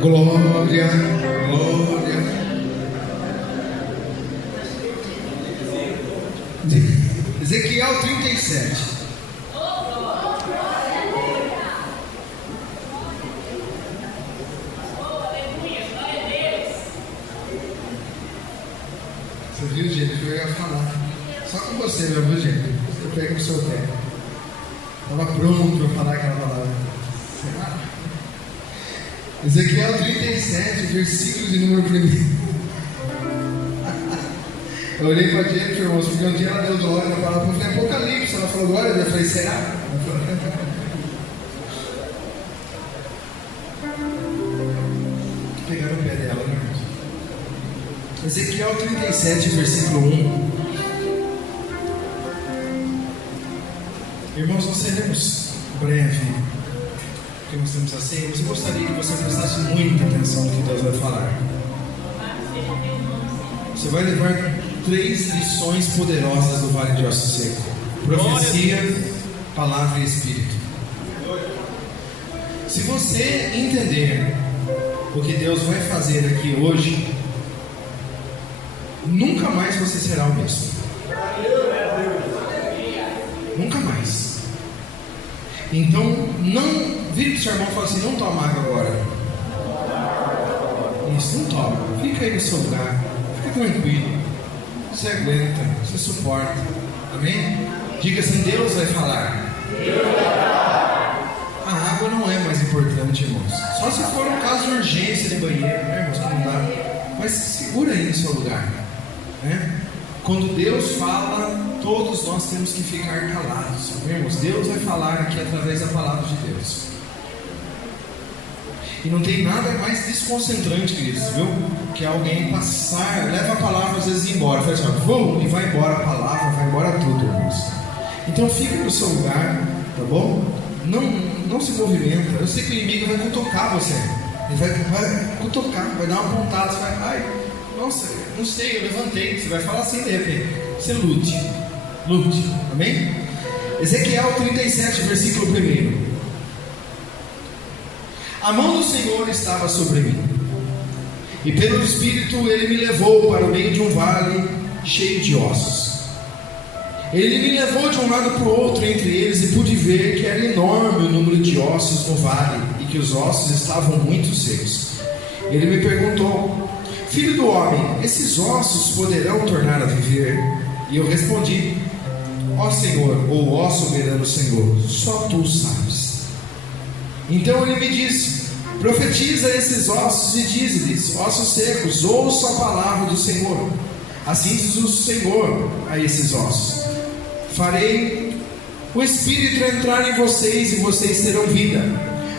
Glória, glória. Ezequiel 37. Você viu, gente, que eu ia falar? Só com você, meu viu, gente? Você pega o seu tempo. Estava pronto para falar aquela palavra. Ezequiel 37, versículo de número 1. Eu olhei para a Jennifer, irmãos, porque um dia ela deu glória na palavra, eu falei Apocalipse, ela falou glória, eu falei, será? Pegaram o pé dela, né, irmãos? Ezequiel 37, versículo 1. Irmãos, nós seremos breve, porque nós temos a ceia, mas eu gostaria que você prestasse muita atenção no que Deus vai falar. Você vai levar 3 lições poderosas do Vale de Osso Seco: profecia, palavra e espírito. Se você entender o que Deus vai fazer aqui hoje, nunca mais você será o mesmo. Nunca mais. Então, não vire para o seu irmão e fale assim: não toma água agora. Isso, não toma. Fica aí no seu lugar. Fica tranquilo. Você aguenta, você suporta. Amém? Diga assim: Deus vai falar. A água não é mais importante, irmãos. Só se for um caso de urgência de banheiro, né, irmãos? Que não dá. Mas segura aí no seu lugar, né? Quando Deus fala, todos nós temos que ficar calados, irmãos. Deus vai falar aqui através da palavra de Deus. E não tem nada mais desconcentrante, queridos, viu? Que alguém passar, leva a palavra às vezes embora, faz assim, e vai embora a palavra, vai embora tudo, irmãos. Então fique no seu lugar, tá bom? Não se movimenta. Eu sei que o inimigo vai cutucar você. Ele vai cutucar, vai dar uma pontada, você vai, ai, nossa, não sei, eu levantei. Você vai falar assim de repente. Você lute, amém? Ezequiel 37, versículo 1. A mão do Senhor estava sobre mim, e pelo Espírito Ele me levou para o meio de um vale cheio de ossos. Ele me levou de um lado para o outro entre eles, e pude ver que era enorme o número de ossos no vale, e que os ossos estavam muito secos. Ele me perguntou: filho do homem, esses ossos poderão tornar a viver? E eu respondi: ó Senhor, ou ó soberano Senhor, só Tu sabes. Então ele me disse: profetiza esses ossos e diz-lhes: ossos secos, ouça a palavra do Senhor. Assim diz o Senhor a esses ossos: farei o Espírito entrar em vocês, e vocês terão vida.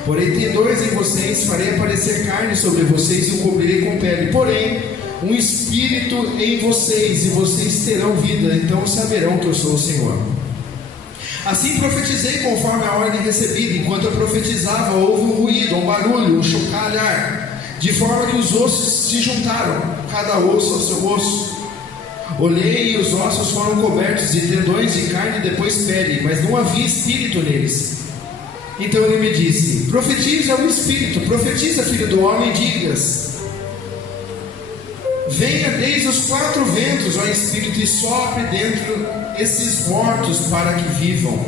Porém tendões em vocês, farei aparecer carne sobre vocês, e o cobrirei com pele. Porém um Espírito em vocês, e vocês terão vida. Então saberão que eu sou o Senhor. Assim profetizei conforme a ordem recebida. Enquanto eu profetizava, houve um ruído, um barulho, um chocalhar, de forma que os ossos se juntaram, cada osso ao seu osso. Olhei, e os ossos foram cobertos de tendões de carne e depois pele, mas não havia espírito neles. Então ele me disse: profetiza o Espírito, profetiza, filho do homem, e digas: venha desde os 4 ventos, ó Espírito, e sopre dentro esses mortos para que vivam.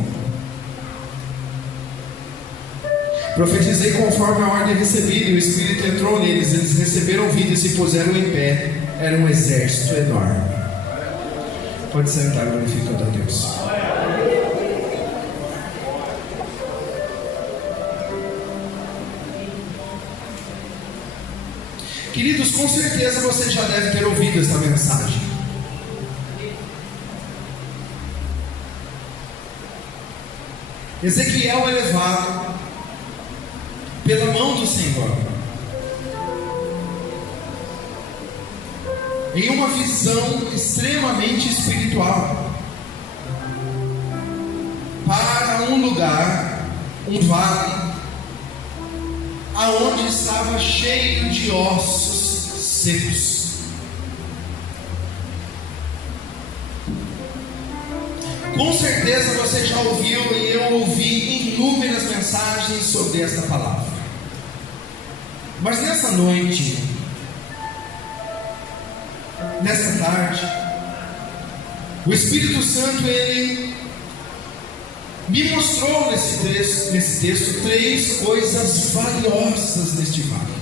Profetizei conforme a ordem recebida, e o Espírito entrou neles. Eles receberam vida e se puseram em pé. Era um exército enorme. Pode sentar, glorificando a Deus. Queridos, com certeza você já deve ter ouvido esta mensagem. Ezequiel é levado pela mão do Senhor em uma visão extremamente espiritual para um lugar, um vale, aonde estava cheio de ossos secos. Com certeza você já ouviu, e eu ouvi inúmeras mensagens sobre esta palavra. Mas nessa noite, nessa tarde, o Espírito Santo, ele me mostrou nesse texto 3 coisas valiosas neste vale.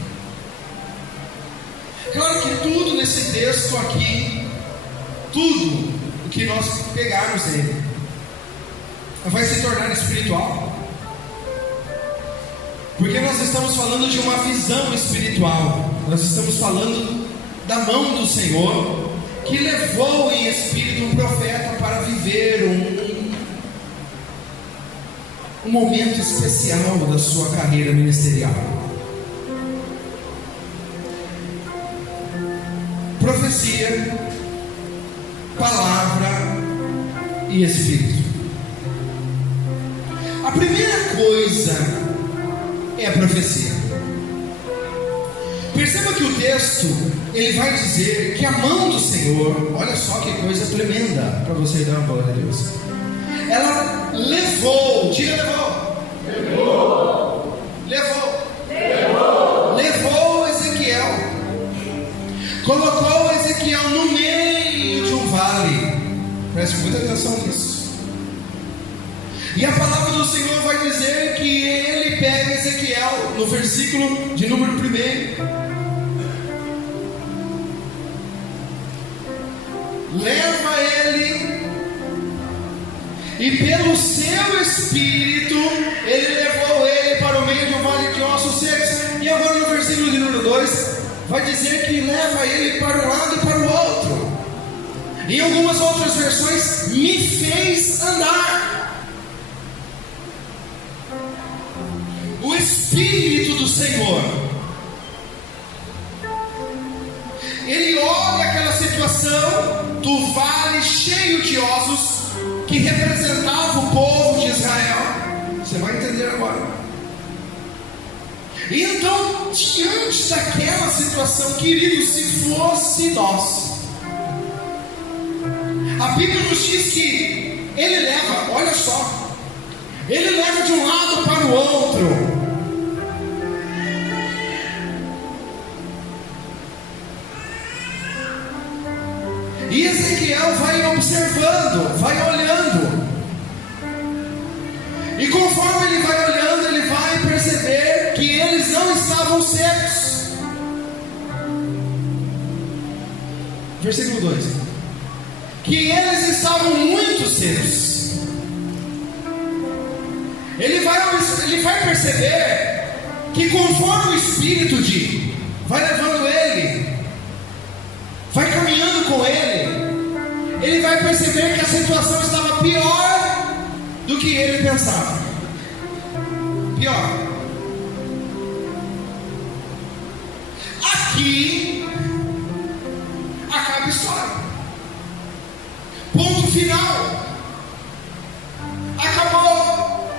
Claro que tudo nesse texto aqui, tudo o que nós pegarmos nele, vai se tornar espiritual, porque nós estamos falando de uma visão espiritual, nós estamos falando da mão do Senhor, que levou em espírito um profeta para viver um momento especial da sua carreira ministerial. Profecia, palavra e espírito. A primeira coisa é a profecia. Perceba que o texto, ele vai dizer que a mão do Senhor, olha só que coisa tremenda, para você dar uma glória a Deus, ela levou, diga levou Ezequiel, colocou Ezequiel no meio de um vale. Preste muita atenção nisso. E a palavra do Senhor vai dizer que ele pega Ezequiel, no versículo de número 1, leva ele, e pelo seu espírito ele levou ele para o meio de um vale de ossos secos. E agora no versículo de número 2 vai dizer que leva ele para um lado e para o outro. Em algumas outras versões, me fez andar. O Espírito do Senhor, ele olha aquela situação do vale cheio de ossos, que representava o povo de Israel. Você vai entender agora. E então, diante daquela situação, querido, se fosse nós, a Bíblia nos diz que ele leva, olha só, ele leva de um lado para o outro. E Ezequiel vai observando, vai olhando. E conforme ele vai olhando, ele vai perceber que eles não estavam secos. Versículo 2: que eles estavam muito secos. Ele vai perceber que conforme o Espírito vai levando ele, vai caminhando com ele vai perceber que a situação estava pior do que ele pensava. Pior. Aqui acaba a história. Ponto final. Acabou.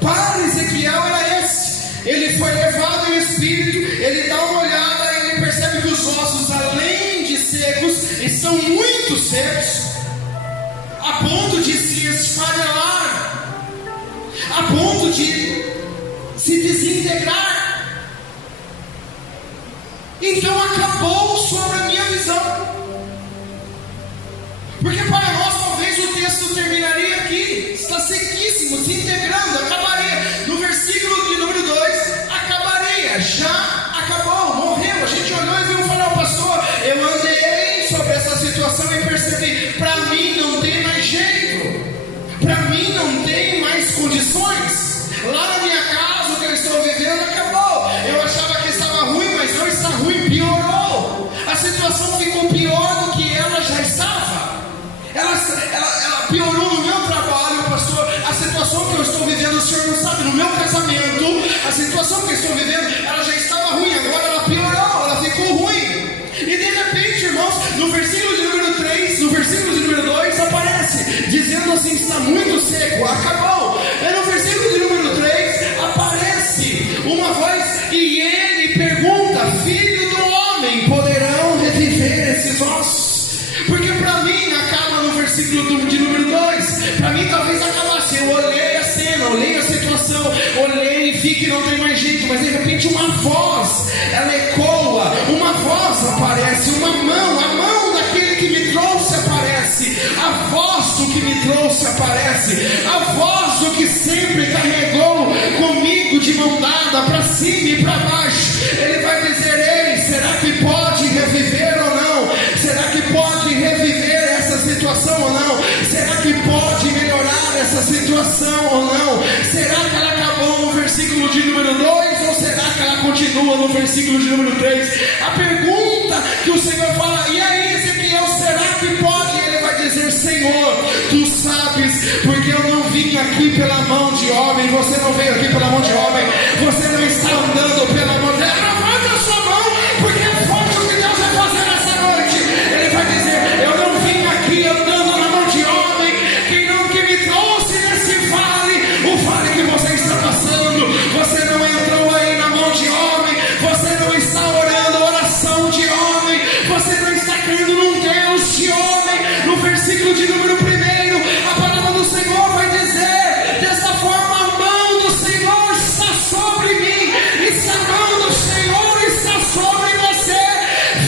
Para Ezequiel era esse. Ele foi levado em espírito, ele dá uma olhada, ele percebe que os ossos, além de secos, estão muito secos, a ponto de se esfarelar, a ponto de se desintegrar. Então acabou sobre a minha visão, porque para nós talvez o texto terminaria aqui, está sequíssimo, se integrando, acabaria. No versículo de número 2, acabaria, já acabou, morreu. A gente olhou e viu e falou: pastor, eu andei sobre essa situação e percebi, para mim não tem mais jeito, para mim não tem mais condições. Lá na minha casa, o que eu estou vivendo acabou. Eu achava que estava ruim, mas não está ruim, piorou. A situação ficou pior do que ela já estava. Ela piorou no meu trabalho, pastor. A situação que eu estou vivendo, o senhor não sabe, no meu casamento, a situação que eu estou vivendo, ela já estava ruim, agora ela piorou, ela ficou ruim. E de repente, irmãos, no versículo de número 3, no versículo de número 2, aparece, dizendo assim: está muito seco, acabou. E no versículo de número 3, aparece uma voz, e ele pergunta: filho do homem, poderão reviver esses ossos? Porque para mim acaba no versículo de número 2. Para mim talvez acabasse. Eu olhei a cena, olhei a situação, olhei e vi que não tem mais jeito, mas de repente uma voz ela ecoa, uma voz aparece, a mão daquele que me trouxe aparece, a voz do que me trouxe aparece, a voz do que sempre carregou comigo de mão dada para cima e para baixo. Ele vai dizer: ei, será que pode reviver ou não? Será que pode reviver essa situação ou não? Será que pode melhorar essa situação ou não? Será que ela acabou no versículo de número 2 ou será que ela continua no versículo de número 3? A pergunta que o Senhor fala: e aí, Ezequiel, será que pode? Ele vai dizer: Senhor, tu sabes, porque eu não vim aqui pela mão de homem. Você não veio aqui pela mão de homem, você não está andando pela mão de homem. Levanta a sua mão, porque é forte o que Deus vai fazer nessa noite. Ele vai dizer: eu não vim aqui andando na mão de homem. Que me trouxe nesse vale, o vale que você está passando, você não entrou aí na mão de homem, você não está orando oração de homem, você não está crendo num Deus de homem. No versículo de número 1, a palavra do Senhor vai dizer dessa forma: a mão do Senhor está sobre mim, e se a mão do Senhor está sobre você,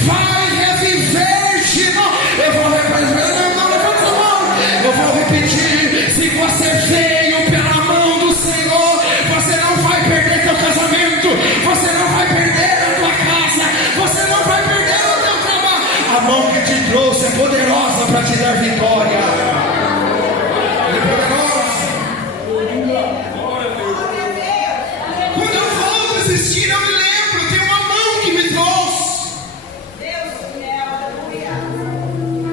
vai reviver de novo. Eu vou repetir: se você veio pela mão do Senhor, você não vai perder teu casamento, você não vai perder a tua casa, você não vai perder o teu trabalho. A mão que te trouxe é poderosa para te dar vitória. É poderosa. Quando eu vou desistir, eu me lembro, tem uma mão que me trouxe.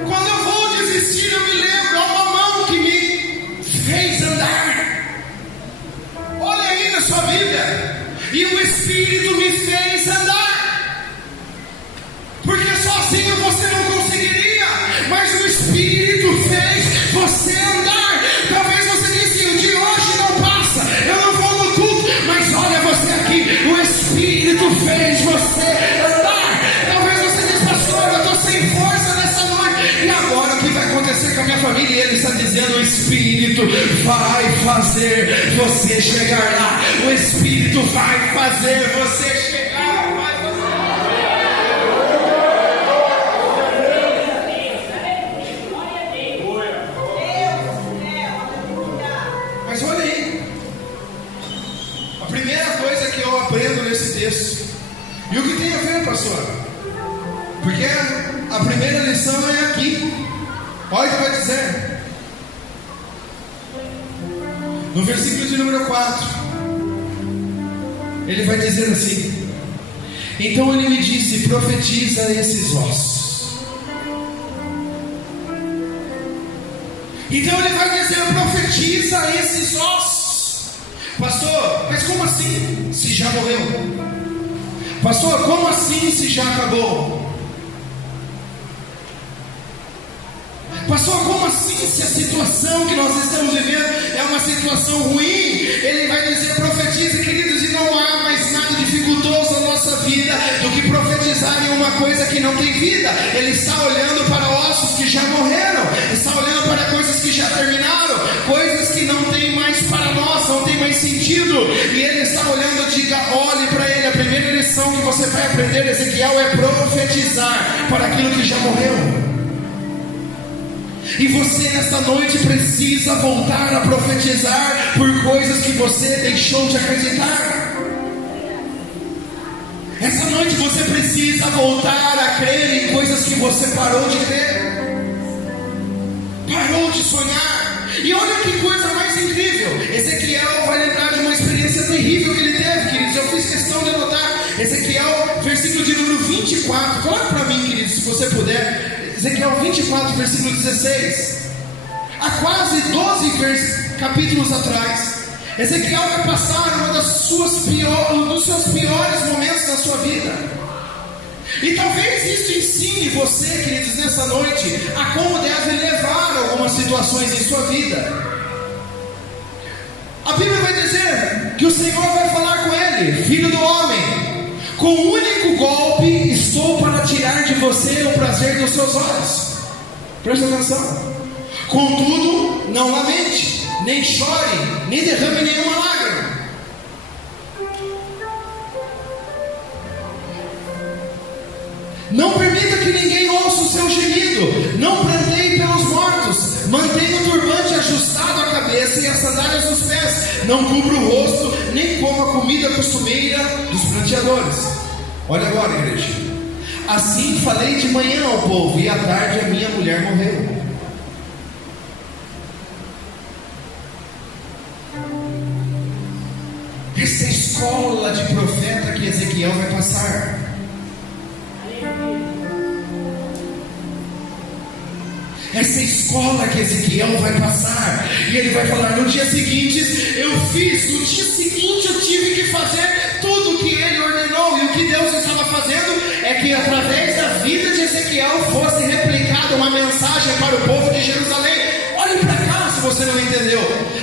Quando eu vou desistir, eu me lembro, há uma mão que me fez andar. Olha aí na sua vida. E o Espírito me fez andar. Porque sozinho você não conseguiria, mas o Espírito fez você andar. Talvez você disse: o de hoje não passa, eu não vou no culto. Mas olha você aqui, o Espírito fez você andar. Talvez você disse: pastor, eu estou sem força nessa noite. E agora o que vai acontecer com a minha família? E ele está dizendo: o Espírito vai fazer você chegar lá. O Espírito vai fazer você chegar. Vai fazer. Mas olha aí, a primeira coisa que eu aprendo nesse texto, e o que tem a ver, pastor? Porque a primeira lição é aqui. Olha o que vai dizer no versículo de número 4. Ele vai dizer assim: então ele me disse: profetiza esses ossos. Então ele vai dizer: profetiza esses ossos. Pastor, mas como assim se já morreu? Pastor, como assim se já acabou? Pastor, como assim se a situação que nós estamos vivendo é uma situação ruim? Ele vai dizer: profetiza, queridos, e não há mais nada dificultoso na nossa vida do que profetizar em uma coisa que não tem vida. Ele está olhando para ossos que já morreram, está olhando para coisas que já terminaram, coisas que não tem mais para nós, não tem mais sentido. E ele está olhando: diga, olhe para ele. A primeira lição que você vai aprender, Ezequiel, é profetizar para aquilo que já morreu. E você nesta noite precisa voltar a profetizar por coisas que você deixou de acreditar. Essa noite você precisa voltar a crer em coisas que você parou de crer, parou de sonhar. E olha que coisa mais incrível. Ezequiel vai lembrar de uma experiência terrível que ele teve, queridos. Eu fiz questão de anotar. Ezequiel, versículo de número 24. Coloque para mim, queridos, se você puder. Ezequiel 24, versículo 16. Há quase 12 capítulos atrás, Ezequiel vai passar um dos seus piores momentos na sua vida. E talvez isso ensine você, queridos, nessa noite, a como deve levar algumas situações em sua vida. A Bíblia vai dizer que o Senhor vai falar com ele: filho do homem, com um único golpe estou para tirar de você o prazer dos seus olhos. Presta atenção. Contudo, não lamente, nem chore, nem derrame nenhuma lágrima. Não permita que ninguém ouça o seu gemido. Não pranteie pelos mortos. Mantenha o turbante ajustado à cabeça e as sandálias nos pés. Não cubra o rosto, nem coma a comida costumeira dos pranteadores. Olha agora, igreja. Assim falei de manhã ao povo, e à tarde a minha mulher morreu. Essa é a escola de profeta que Ezequiel vai passar. Essa escola que Ezequiel vai passar. E ele vai falar: no dia seguinte eu fiz, no dia seguinte eu tive que fazer tudo o que ele ordenou. E o que Deus estava fazendo é que através da vida de Ezequiel fosse replicada uma mensagem para o povo de Jerusalém. Olhe para cá se você não entendeu.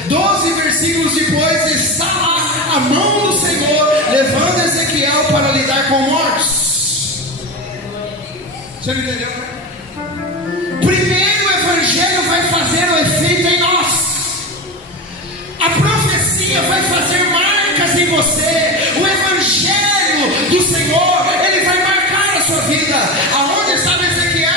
12 versículos depois está lá a mão do Senhor levando Ezequiel para lidar com mortos. Você não entendeu? Primeiro o Evangelho vai fazer o efeito em nós. A profecia vai fazer marcas em você. O Evangelho do Senhor, ele vai marcar a sua vida. Aonde estava Ezequiel?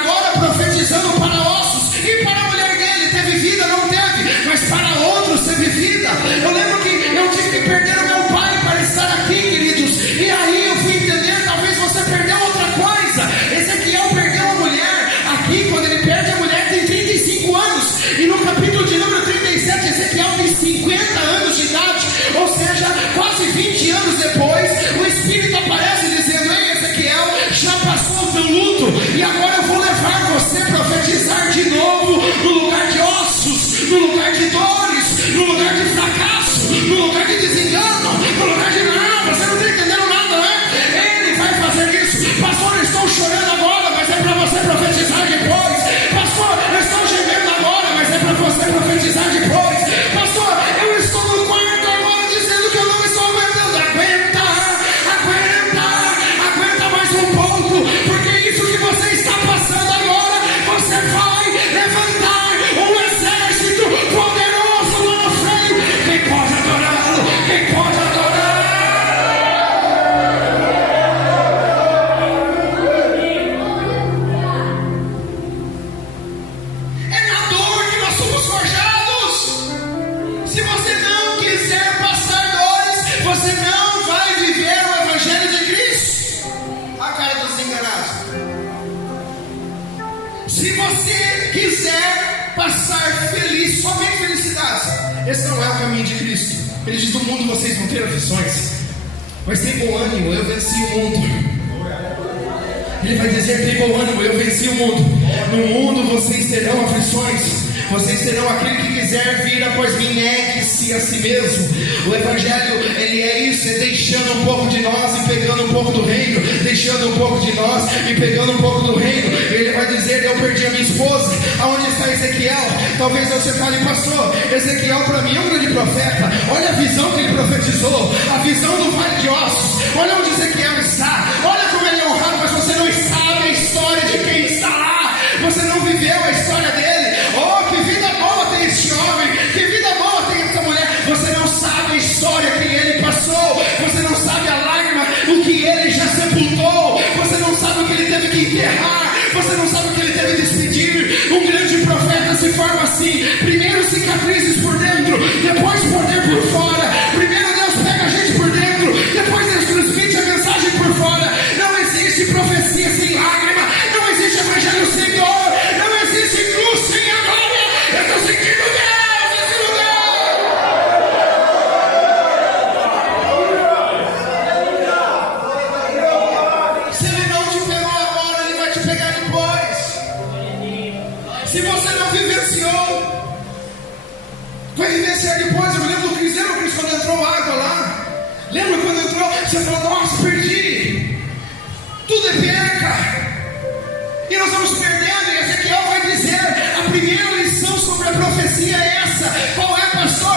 Agora profetizando para ossos. E para a mulher dele, teve vida? Não teve. Mas para outros teve vida. Eu lembro que eu tive que perder o meu pai para estar aqui, queridos. E aí eu fui entender, talvez você perdeu outra coisa. Ezequiel perdeu a mulher. Aqui, quando ele perde a mulher, tem 35 anos. E no capítulo de número 37, Ezequiel tem 50 anos de idade. Ou seja, quase 20 anos depois, o Espírito aparece dizendo: ei, Ezequiel, já passou o teu luto. E agora eu vou levar você a profetizar de novo no lugar de ossos, no lugar de dores, no lugar de fracasso, no lugar de desengano, no lugar de não, você não está entendendo nada, né? Ele vai fazer isso. Pastor, eu estou chorando agora, mas é para você profetizar depois. Pastor, eu estou gemendo agora, mas é para você profetizar depois. Pastor, eu estou no quarto agora dizendo que eu não estou aguentando. Aguenta mais um pouco, porque isso que você está passando agora, você vai levantar um exército poderoso lá no freio. Quem pode adorá-lo? Quem pode adorar? É na dor que nós somos forjados. Se você não quiser passar dores, você não vai viver o Evangelho de Cristo. A cara dos enganados. Se você quiser passar feliz, somente felicidades, esse não é o caminho de Cristo. Ele diz: no mundo vocês vão ter aflições, mas tem bom ânimo, eu venci o mundo. Ele vai dizer: tem bom ânimo, eu venci o mundo. No mundo vocês terão aflições. Vocês terão aquele que quiser vir após mim, negue-se a si mesmo. O Evangelho, ele é isso, é deixando um pouco de nós e pegando um pouco do reino, deixando um pouco de nós e pegando um pouco do reino. Ele vai dizer: eu perdi a minha esposa. Aonde está Ezequiel? Talvez você fale: pastor, Ezequiel para mim é um grande profeta. Olha a visão que ele profetizou, a visão do vale de ossos. Olha onde Ezequiel está, olha como ele é honrado, mas você não sabe a história de quem está lá. Você não viveu a história dele. Oh, que vida boa tem esse homem, que vida boa tem essa mulher. Você não sabe a história que ele passou. Você não sabe a lágrima, o que ele já sepultou. Você não sabe o que ele teve que enterrar. Você não sabe o que ele teve que despedir. Um grande profeta se forma assim: primeiro cicatrizes por dentro, depois poder por fora. Primeiro Deus pega a gente por dentro, depois Deus transmite a mensagem por fora. Não existe profecia sem lágrima, não existe evangelho sem dor, não existe cruz sem a glória. Eu estou sentindo Deus nesse lugar. Se ele não te pegou agora, ele vai te pegar depois. Se você não vivenciou, vai vivenciar depois. Eu me lembro do Cris, quando entrou água lá. Lembra quando entrou? Você falou: nossa, perdi. Tudo é perca. E nós vamos perdendo. E Ezequiel vai dizer: a primeira lição sobre a profecia é essa. Qual é, pastor?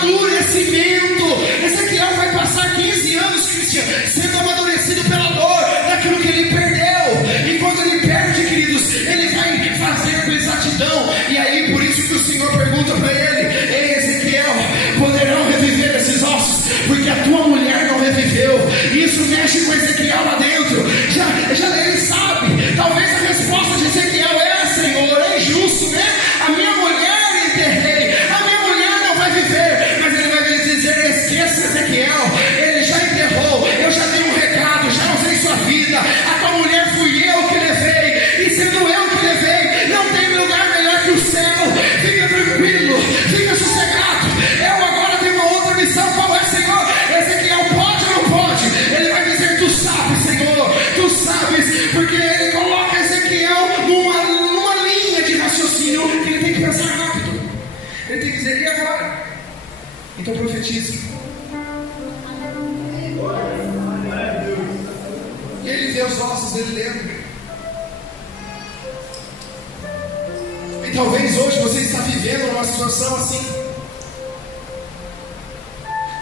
Amadurecimento. Ezequiel vai passar 15 anos, Cristian, sendo amadurecido pela dor daquilo que ele perdeu. E quando ele perde, queridos, ele vai fazer com exatidão. E aí, por isso que o Senhor pergunta para ele: ei, Ezequiel, poderão reviver esses ossos? Porque a tua mulher não reviveu. Isso mexe com Ezequiel lá dentro. Já vê os ossos dele dentro. E talvez hoje você está vivendo uma situação assim.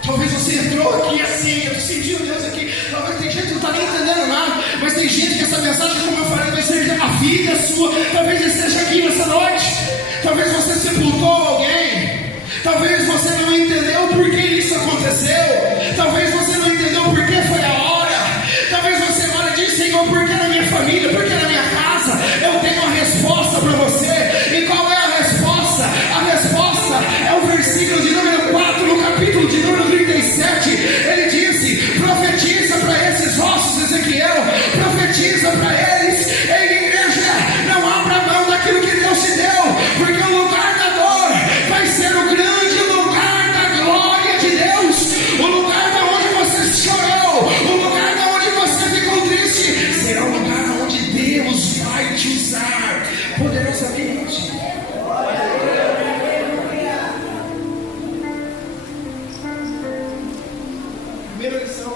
Talvez você entrou aqui assim, eu estou sentindo Deus aqui. Talvez tem gente que não está nem entendendo nada, mas tem gente que essa mensagem, como eu falei, vai ser a vida sua. Talvez esteja aqui nessa noite. Talvez você sepultou alguém. Talvez você não entendeu por que isso aconteceu. Talvez você não entendeu por que foi a hora. Talvez você olhe e diz: Senhor, por que na minha família? Por que na minha casa? Eu tenho uma resposta para você. E qual é a resposta? A resposta é o versículo de número 4, no capítulo de número 37. Ele disse: profetiza para esses ossos, Ezequiel. Profetiza para eles. Ei, igreja, não abra mão daquilo que Deus te deu, porque o lugar da dor vai ser o grande lugar da glória de Deus. O lugar da onde você chorou, o lugar da onde você ficou triste, será o lugar onde Deus vai te usar poderosamente. Primeira lição: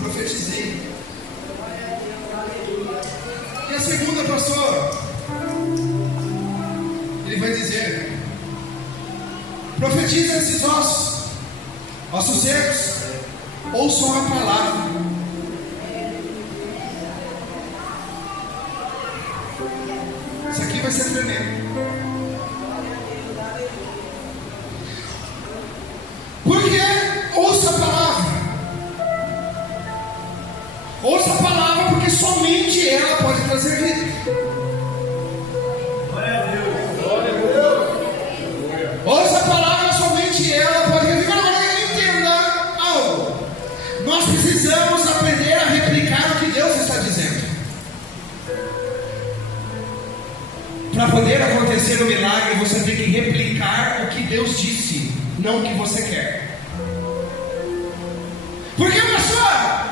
profetizei. E a segunda, pastor? Ele vai dizer: profetiza esses ossos, ossos secos, ouçam a palavra. Isso aqui vai ser tremendo. Por quê? Ouça a palavra. Ouça a palavra, porque somente ela pode trazer vida. Ouça a palavra, somente ela pode trazer vida. Agora entenda algo. Nós precisamos aprender a replicar o que Deus está dizendo. Para poder acontecer o milagre, você tem que replicar o que Deus disse, não o que você quer. Por que, pastor?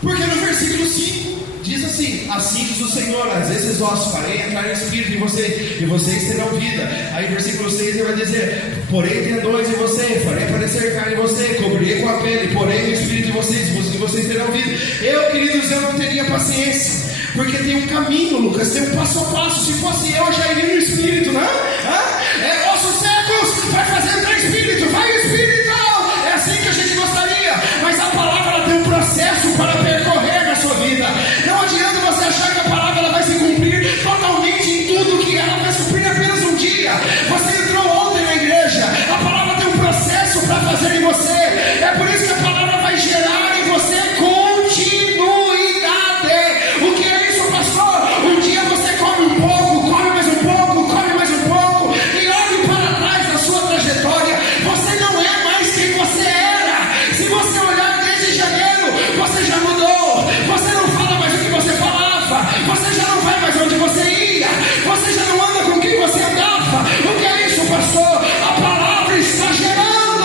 Porque no versículo 5 diz assim: assim diz o Senhor, às vezes ossos farei entrar em espírito em você, e vocês terão vida. Aí versículo 6 ele vai dizer: porém tendões em você, farei aparecer carne em você, cobrirei com a pele, porém no espírito de vocês, e vocês terão vida. Eu, queridos, eu não teria paciência, porque tem um caminho, Lucas, tem um passo a passo. Se fosse eu, já iria no espírito, né? Ossos secos, vai fazer entrar espírito, vai espírito. É assim que a gente gostaria, mas a palavra ela tem um processo para percorrer na sua vida. Não adianta você achar que a palavra ela vai se cumprir totalmente em tudo, que ela vai se cumprir apenas um dia. Você entrou ontem na igreja, a palavra tem um processo para fazer em você. É por isso que a palavra vai gerar em você continuidade. O que é isso, pastor? Um dia você come um pouco, come mais um pouco, come mais um pouco, e olhe para trás na sua trajetória. Você não é mais quem você era. Se você olhar desde janeiro, você já mudou. Você não fala mais o que você falava. Você já não vai mais onde você ia. Você já não anda com quem você andava. O que é isso, pastor? A palavra está gerando.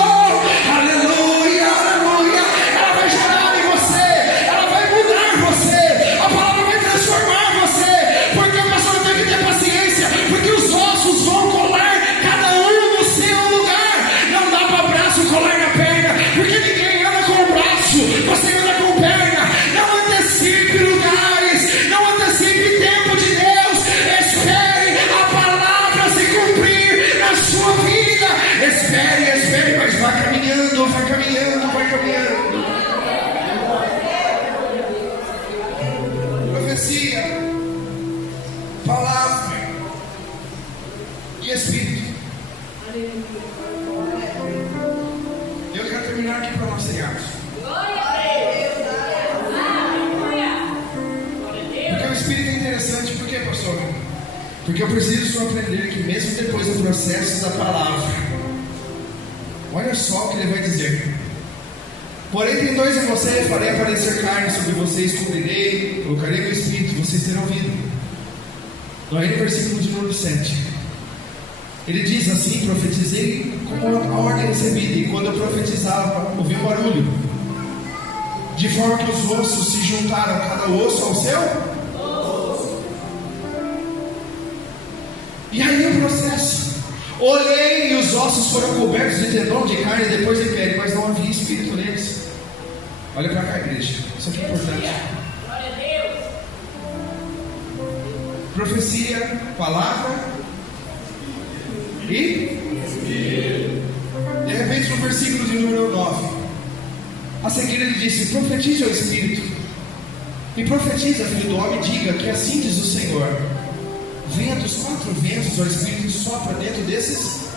Aleluia, aleluia. Ela vai gerar em você. Ela vai mudar você. A palavra vai transformar você. Porque o pastor tem que ter paciência, porque os ossos vão colar cada um no seu lugar. Não dá para o braço colar na perna, porque ninguém anda com o braço, você anda com perna. Não antecipe lugares, não antecipe tempo de Deus. Espere a palavra se cumprir na sua vida. Espere, mas vai caminhando, vai caminhando, vai caminhando. Profecia, palavra e espírito. Eu quero terminar aqui para nós cearmos. Porque o espírito é interessante. Por quê, pastor? Porque eu preciso aprender que mesmo depois do processo da palavra, olha só o que ele vai dizer: porém tendões em você, farei aparecer carne sobre vocês, cobrirei, colocarei meu espírito, vocês terão vida. Aí no versículo de número 7 ele diz assim: profetizei como a ordem recebida, e quando eu profetizava, ouvi um barulho, de forma que os ossos se juntaram, cada osso ao seu. E aí o processo: olhei e os ossos foram cobertos de tendão, de carne, depois de pele, mas não havia espírito neles. Olha para cá, igreja. Isso aqui é importante. Profecia, palavra e de repente no versículo de número 9, a seguir ele disse: profetize ao Espírito, e profetiza, filho do homem, diga que assim diz o Senhor: venha dos 4 ventos ao Espírito e sopra dentro desses.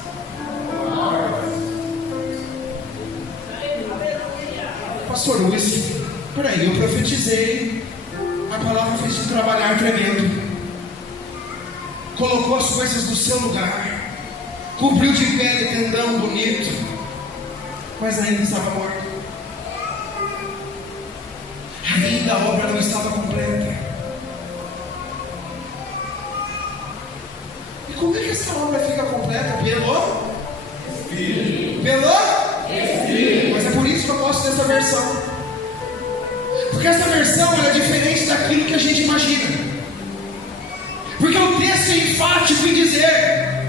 Pastor Luiz, peraí, eu profetizei, a palavra fez um trabalhar tremendo, colocou as coisas no seu lugar, cobriu de pele tendão bonito, mas ainda estava morto. Ainda a obra não estava completa. E como é que essa obra fica completa? Pelo Espírito. Mas é por isso que eu gosto dessa versão, porque essa versão ela é diferente daquilo que a gente imagina, porque o texto é enfático em dizer: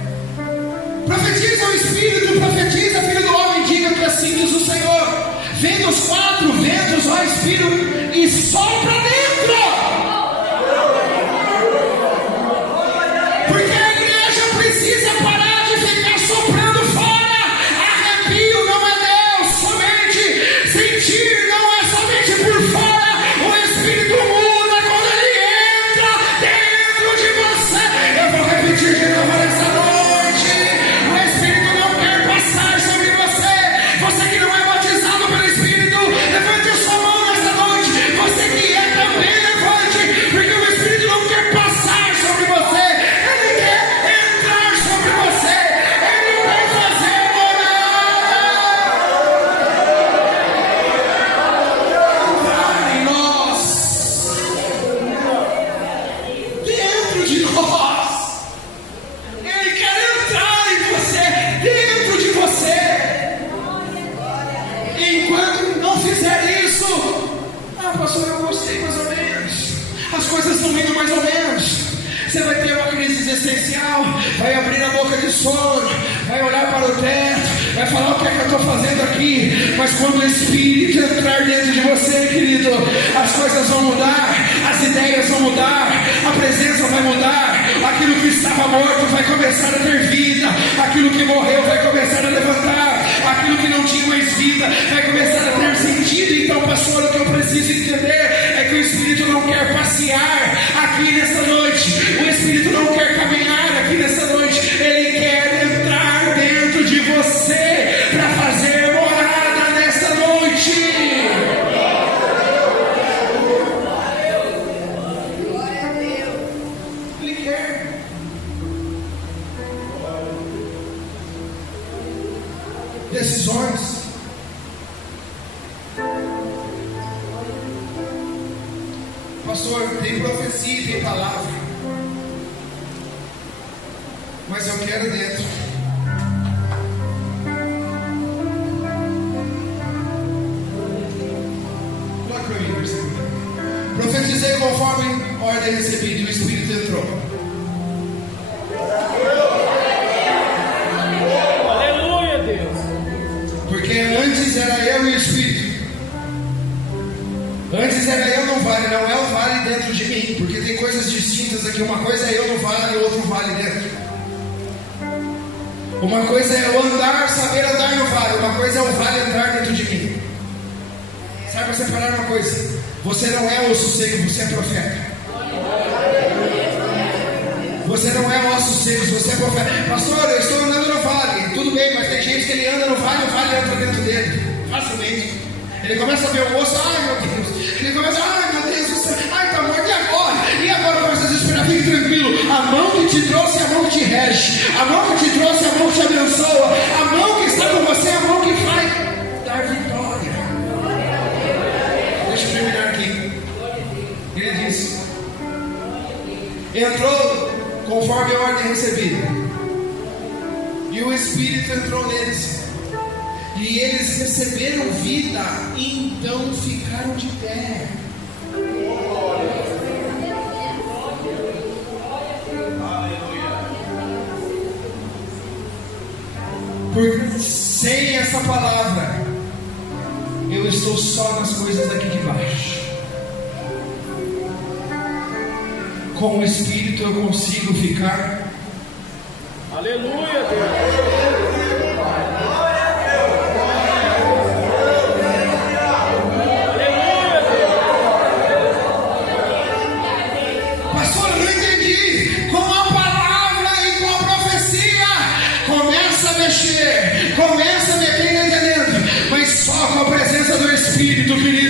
profetiza ao Espírito, profetiza, filho do homem, diga que assim diz o Senhor: vem dos 4 ventos ao Espírito e sopra dentro. Porque a igreja precisa parar de ficar soprando fora. Arrepio não é Deus somente, sentir não é somente por fora. O Espírito muda quando ele entra dentro de você. Eu vou repetir de novo nessa noite: o Espírito não quer passar sobre você. Você que não é batizado pelo Espírito, levante a sua mão nessa noite. Você que é também, levante, porque o Espírito não quer passar sobre você, ele quer entrar sobre você, ele quer fazer entrar em nós, dentro de nós. Ele quer entrar em você, dentro de você. Enquanto não fizer isso, pastor, eu gostei mais ou menos, as coisas estão indo mais ou menos. Você vai ter uma crise existencial, vai abrir a boca de sono, vai olhar para o teto, vai falar: o que é que eu estou fazendo aqui? Mas quando o Espírito entrar dentro de você, querido, as coisas vão mudar, as ideias vão mudar, a presença vai mudar, aquilo que estava morto vai começar a ter vida, aquilo que morreu vai começar a levantar, aquilo que não tinha mais vida vai começar a ter sentido. Então, pastor, o que eu preciso entender é que o Espírito não quer passear aqui nessa noite, o Espírito não quer caminhar aqui nessa noite, ele quer entrar dentro de você para fazer morada nessa noite. Ele quer. Decisões. Pastor, tem profecia e tem palavra, mas eu quero dentro. Coloque para mim, versículo. Profetizei conforme ordem recebida e o Espírito entrou. Aleluia, Deus. Porque antes era eu e o Espírito. Antes era eu no vale, não é o vale dentro de mim, porque tem coisas distintas aqui. Uma coisa é eu no vale e outro vale dentro. Uma coisa é eu andar, saber andar no vale, uma coisa é o vale entrar dentro de mim. Saiba separar uma coisa: você não é osso seco, você é profeta. Você não é ossos secos, você é profeta. Pastor, eu estou andando no vale. Tudo bem, mas tem gente que ele anda no vale e o vale entra dentro dele facilmente. Ele começa a ver o osso: ai meu Deus. Ele começa: ai meu Deus do céu, ai está morto, e agora? E agora começa a desesperar. Fique tranquilo, a mão que te trouxe é a mão que te rege, a mão que te trouxe é a mão que te abençoa, a mão que está com você é a mão que vai dar vitória. Deixa eu terminar aqui. Ele disse: entrou conforme a ordem recebida, e o Espírito entrou neles, e eles receberam vida, e então ficaram de pé. Porque sem essa palavra, eu eu estou só nas coisas daqui de baixo. Com o Espírito eu consigo ficar. Aleluia, Deus. Começa a ver quem está entendendo, mas só com a presença do Espírito, querido.